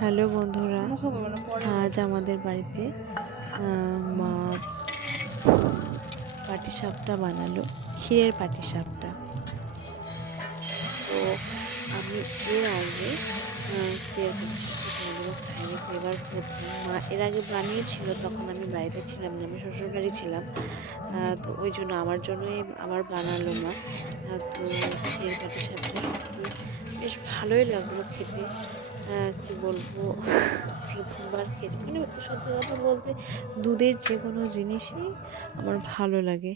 Hello বন্ধুরা, আজ আমাদের বাড়িতে মা পাটিসাপটা বানালো, ক্ষীরের পাটিসাপটা। তো আমি এর আগে ক্ষীরের পাটিসাপটা কোনোদিনও খাইনি, তো এবার প্রথম। মা এর আগে বানিয়েছিল, তখন আমি বাড়িতে ছিলাম না, আমি শ্বশুরবাড়ি ছিলাম। তো ওই জন্য আমার জন্যই আবার বানালো মা। তো ক্ষীরের পাটিসাপটা সত্যি বেশ ভালোই লাগলো খেতে। কি বলবো, প্রথমবার খেয়েছি মানে সত্যি কথা বলতে দুধের যে কোনো জিনিসই আমার ভালো লাগে।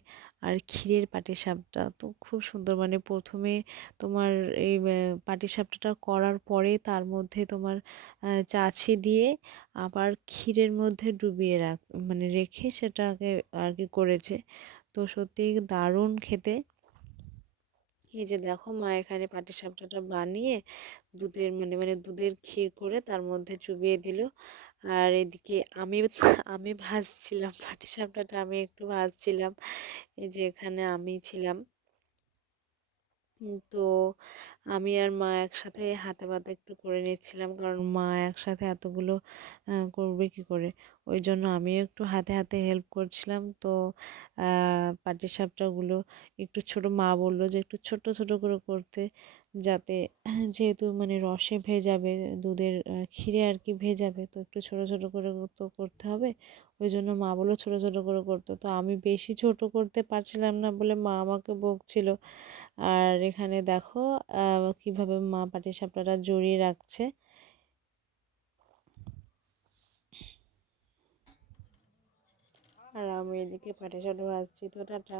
আর ক্ষীরের পাটিসাপটা তো খুব সুন্দর, মানে প্রথমে তোমার এই পাটিসাপটাটা করার পরে তার মধ্যে তোমার চাছি দিয়ে আবার ক্ষীরের মধ্যে ডুবিয়ে মানে রেখে সেটাকে আর কি করেছে। তো সত্যিই দারুণ খেতে। এই যে দেখো, মা এখানে পাটিসাপটাটা বানিয়ে দুধের ক্ষীর করে তার মধ্যে চুবিয়ে দিল। আর এদিকে আমি ভাজছিলাম পাটিসাপটাটা, আমি একটু ভাজছিলাম। এই যে এখানে আমি ছিলাম। তো আমি আর মা একসাথে হাতে পাতে একটু করে নিচ্ছিলাম, কারণ মা একসাথে এতগুলো করবে কি করে। ওই জন্য আমিও একটু হাতে হাতে হেল্প করছিলাম। তো পাটিসাপটাগুলো একটু ছোট, মা বললো যে একটু ছোট ছোট করে করতে, যাতে যেহেতু মানে রসে ভেজাবে, দুধের ক্ষীরে আর কি ভেজাবে, তো একটু ছোট ছোট করে তো করতে হবে। ওই জন্য মা বললো ছোট ছোট করে করতে। তো আমি বেশি ছোট করতে পারছিলাম না বলে মা আমাকে বকছিল। আর এখানে দেখো কিভাবে মা পাটিসাপটাটা জড়িয়ে রাখছে। আর আমি এদিকে পাটিসাপটা ভাজছি। তো টাটা।